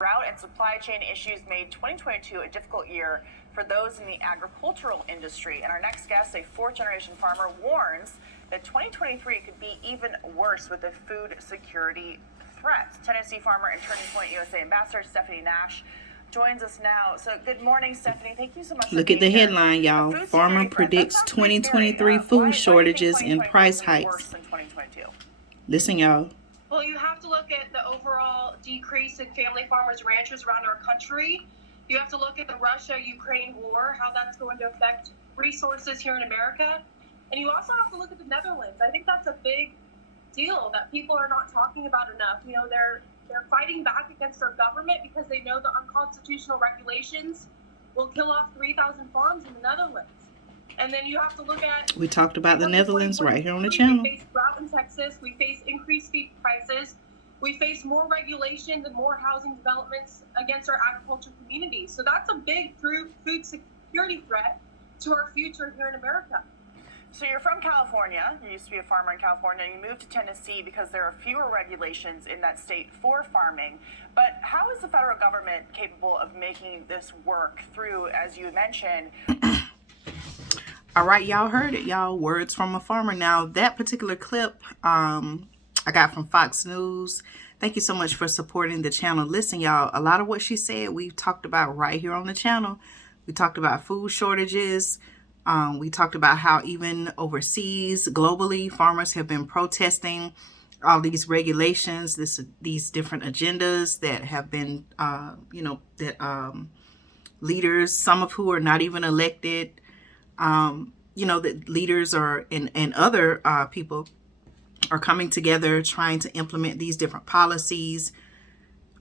Drought and supply chain issues made 2022 a difficult year for those in the agricultural industry. And our next guest, a fourth-generation farmer, warns that 2023 could be even worse with the food security threat. Tennessee farmer and Turning Point USA ambassador Stephanie Nash joins us now. So good morning, Stephanie. Thank you so much. Look at the headline, y'all. Farmer predicts 2023 food shortages and price hikes. Listen, y'all. Well, you have to look at the overall decrease in family farmers, ranchers around our country. You have to look at the Russia-Ukraine war, how that's going to affect resources here in America. And you also have to look at the Netherlands. I think that's a big deal that people are not talking about enough. You know, they're fighting back against their government because they know the unconstitutional regulations will kill off 3,000 farms in the Netherlands. And then you have to look at... We talked about the Netherlands right here on the channel. We face drought in Texas. We face increased feed prices. We face more regulations and more housing developments against our agriculture communities. So that's a big food security threat to our future here in America. So you're from California. You used to be a farmer in California. You moved to Tennessee because there are fewer regulations in that state for farming. But how is the federal government capable of making this work through, as you mentioned... All right, y'all heard it, y'all. Words from a farmer. Now, that particular clip I got from Fox News. Thank you so much for supporting the channel. Listen, y'all, a lot of what she said, we've talked about right here on the channel. We talked about food shortages. We talked about how even overseas, globally, farmers have been protesting all these regulations, these different agendas that have been, leaders, some of who are not even elected, that leaders are and other people are coming together trying to implement these different policies,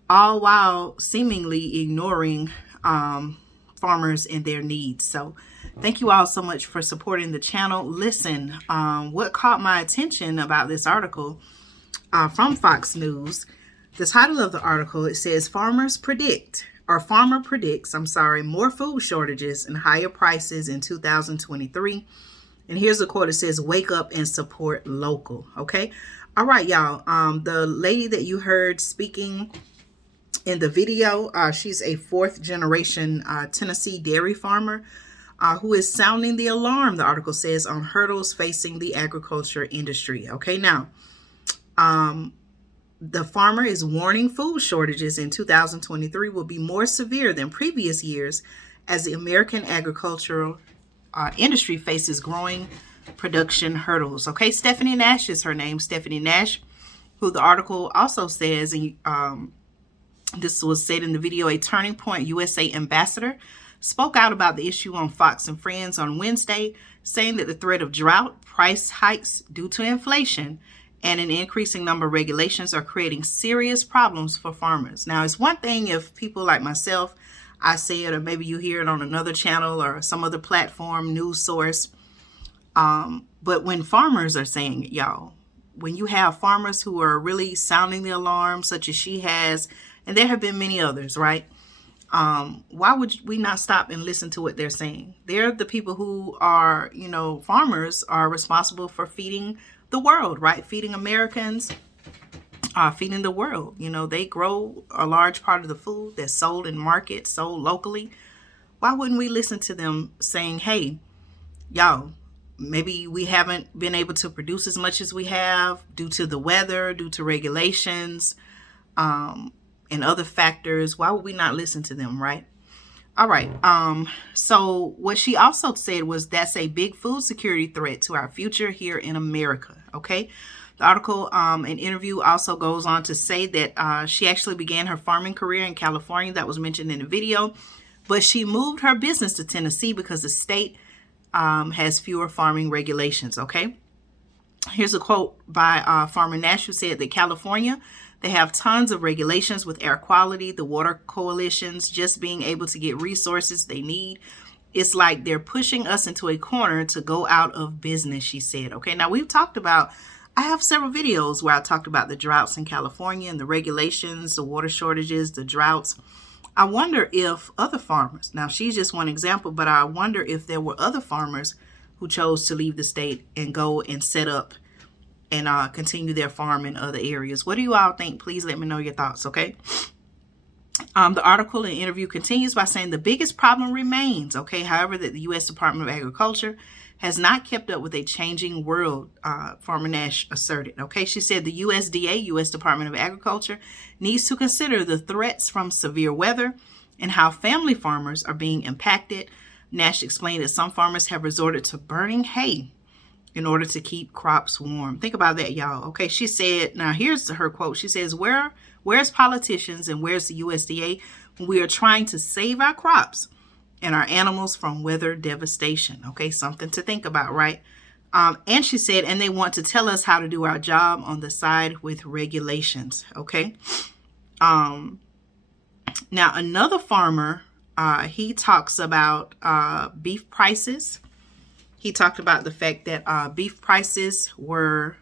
all while seemingly ignoring farmers and their needs. So thank you all so much for supporting the channel. Listen, what caught my attention about this article from Fox News, the title of the article, it says farmer predicts, more food shortages and higher prices in 2023. And here's a quote. It says, wake up and support local. Okay. All right, y'all. The lady that you heard speaking in the video, she's a fourth generation Tennessee dairy farmer who is sounding the alarm, the article says, on hurdles facing the agriculture industry. Okay. Now, the farmer is warning food shortages in 2023 will be more severe than previous years as the American agricultural industry faces growing production hurdles. Okay, Stephanie Nash is her name. Stephanie Nash, who the article also says, and this was said in the video, a Turning Point USA ambassador, spoke out about the issue on Fox and Friends on Wednesday, saying that the threat of drought, price hikes due to inflation, and an increasing number of regulations are creating serious problems for farmers. Now, it's one thing if people like myself, I say it, or maybe you hear it on another channel or some other platform, news source. But when farmers are saying it, y'all, when you have farmers who are really sounding the alarm, such as she has, and there have been many others, right? Why would we not stop and listen to what they're saying? They're the people who are, farmers are responsible for feeding the world, right? Feeding Americans, feeding the world. They grow a large part of the food that's sold in markets, sold locally. Why wouldn't we listen to them saying, hey, y'all, maybe we haven't been able to produce as much as we have due to the weather, due to regulations, and other factors. Why would we not listen to them, right? All right. So what she also said was that's a big food security threat to our future here in America. Okay. The article, an interview also goes on to say that she actually began her farming career in California. That was mentioned in the video, but she moved her business to Tennessee because the state has fewer farming regulations. Okay. Here's a quote by Farmer Nash, who said that California, they have tons of regulations with air quality, the water coalitions, just being able to get resources they need. It's like they're pushing us into a corner to go out of business, she said. Okay, now we've talked about, I have several videos where I talked about the droughts in California and the regulations, the water shortages, the droughts. I wonder if other farmers, now she's just one example, but I wonder if there were other farmers who chose to leave the state and go and set up and continue their farm in other areas. What do you all think? Please let me know your thoughts, okay? The article and interview continues by saying the biggest problem remains, okay, however, that the U.S. Department of Agriculture has not kept up with a changing world, Farmer Nash asserted. Okay, she said the USDA, U.S. Department of Agriculture, needs to consider the threats from severe weather and how family farmers are being impacted. Nash explained that some farmers have resorted to burning hay in order to keep crops warm. Think about that, y'all. Okay, she said, now here's her quote. She says, where's politicians and where's the USDA when we are trying to save our crops and our animals from weather devastation? Okay, something to think about, right? And she said, and they want to tell us how to do our job on the side with regulations. Okay. Now another farmer, he talks about beef prices. He talked about the fact that beef prices were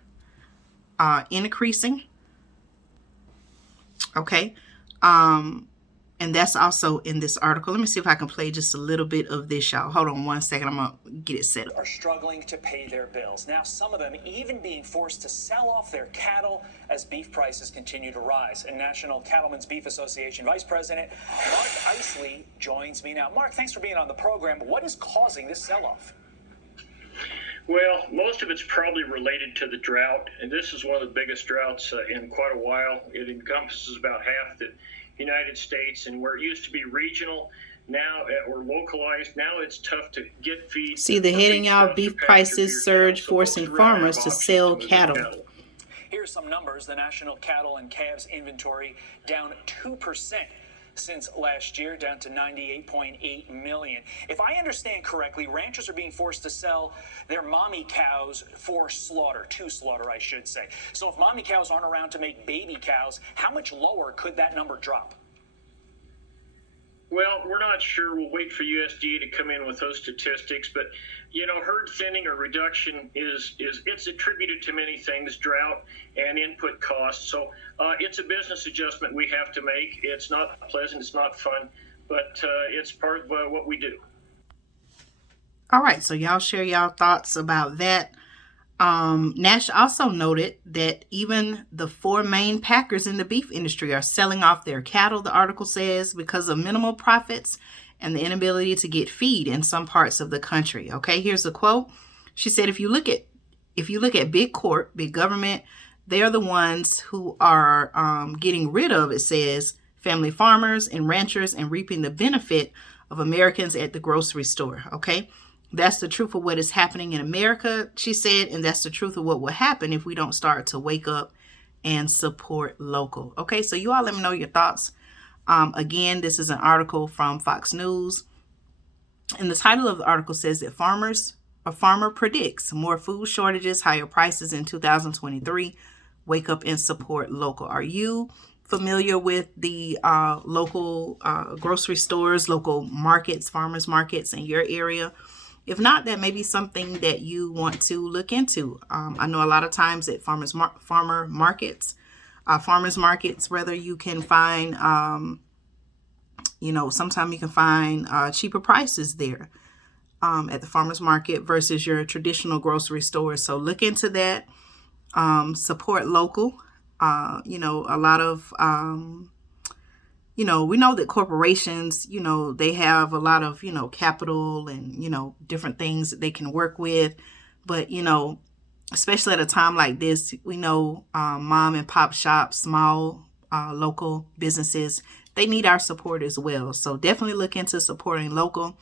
increasing. Okay. And that's also in this article. Let me see if I can play just a little bit of this, y'all. Hold on one second. I'm going to get it set up. Are struggling to pay their bills. Now, some of them even being forced to sell off their cattle as beef prices continue to rise. And National Cattlemen's Beef Association Vice President Mark Isley joins me now. Mark, thanks for being on the program. What is causing this sell-off? Well, most of it's probably related to the drought, and this is one of the biggest droughts in quite a while. It encompasses about half the United States, and where it used to be regional now or localized, now it's tough to get feed. See the heading, y'all. Beef prices surge, forcing farmers to sell cattle. Here's some numbers. The national cattle and calves inventory down 2% since last year, down to 98.8 million. If I understand correctly, ranchers are being forced to sell their mommy cows for slaughter, to slaughter, I should say. So if mommy cows aren't around to make baby cows, how much lower could that number drop? Well, we're not sure. We'll wait for USDA to come in with those statistics. But, you know, herd thinning or reduction it's attributed to many things, drought and input costs. So it's a business adjustment we have to make. It's not pleasant. It's not fun, but it's part of what we do. All right. So y'all share y'all thoughts about that. Nash also noted that even the four main packers in the beef industry are selling off their cattle, the article says, because of minimal profits and the inability to get feed in some parts of the country. Okay, here's a quote. She said, if you look at big corp, big government, they're the ones who are getting rid of, it says, family farmers and ranchers and reaping the benefit of Americans at the grocery store. Okay. That's the truth of what is happening in America, she said, and that's the truth of what will happen if we don't start to wake up and support local. Okay, so you all let me know your thoughts. Again, this is an article from Fox News, and the title of the article says that a farmer predicts more food shortages, higher prices in 2023. Wake up and support local. Are you familiar with the local grocery stores, local markets, farmers markets in your area? If not, that may be something that you want to look into. I know a lot of times at farmers markets, you can find, sometimes you can find cheaper prices there at the farmers market versus your traditional grocery store. So look into that. Support local. A lot of we know that corporations, they have a lot of, capital and, different things that they can work with. But, especially at a time like this, we know mom and pop shops, small local businesses, they need our support as well. So definitely look into supporting local.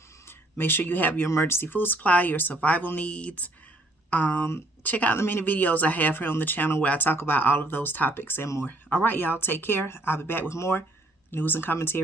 Make sure you have your emergency food supply, your survival needs. Check out the many videos I have here on the channel where I talk about all of those topics and more. All right, y'all, take care. I'll be back with more news and commentary.